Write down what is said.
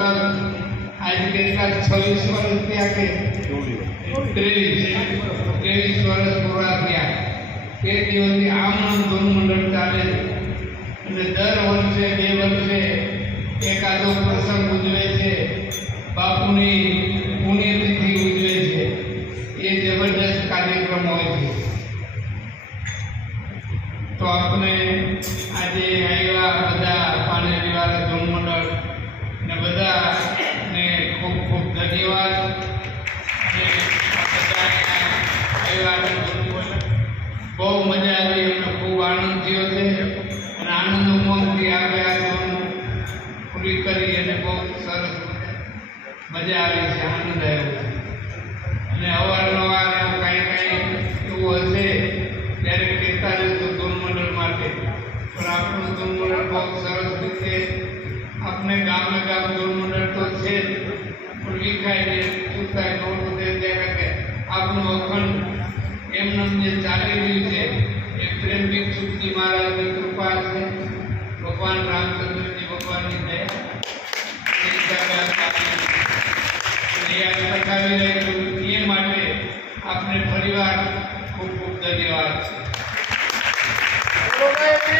आज के 26 वर्ष થયા કે 23 વર્ષ પૂરા થયા તે દિવસથી આમ ધૂન મંડળ ચાલે અને દર વર્ષે 2 વર્ષે એકાદો પ્રસંગ ઉજવે છે, બાપુની પુણ્યતિથિ ઉજવે છે। એ જબરદસ્ત કાર્યક્રમ હોય છે। તો આપણે આજે આવ્યા બધા પાણીવાળા ધૂન મંડળ ને બધાને ખૂબ ખૂબ ધન્યવાદ। બહુ મજા આવી, અમને ખૂબ આનંદ થયો છે અને આનંદ ઉમંગથી આપણે આ ધૂન પૂરી કરી અને બહુ સરસ મજા આવી છે, આનંદ આવ્યો છે। અને અવારનવાર એવું કાંઈ એવું હશે ત્યારે કહેતા રહેજો ધૂન મંડળ માટે, પણ આપણું ધૂન મંડળ બહુ સરસ રીતે આપણે ગામે ગામ ધૂન મંડળ તો છે જ, પણ વિખાય ને ચૂકાય નોટ દે ત્યારે આપણું અખંડ એમને જે ચાલી રહ્યું છે એ પ્રેમ ભિક્ષુકજી મહારાજની કૃપા છે, ભગવાન રામચંદ્રજી ભગવાનની દયા બતાવી રહ્યું એ માટે આપણે ફરીવાર ખૂબ ખૂબ ધન્યવાદ છે।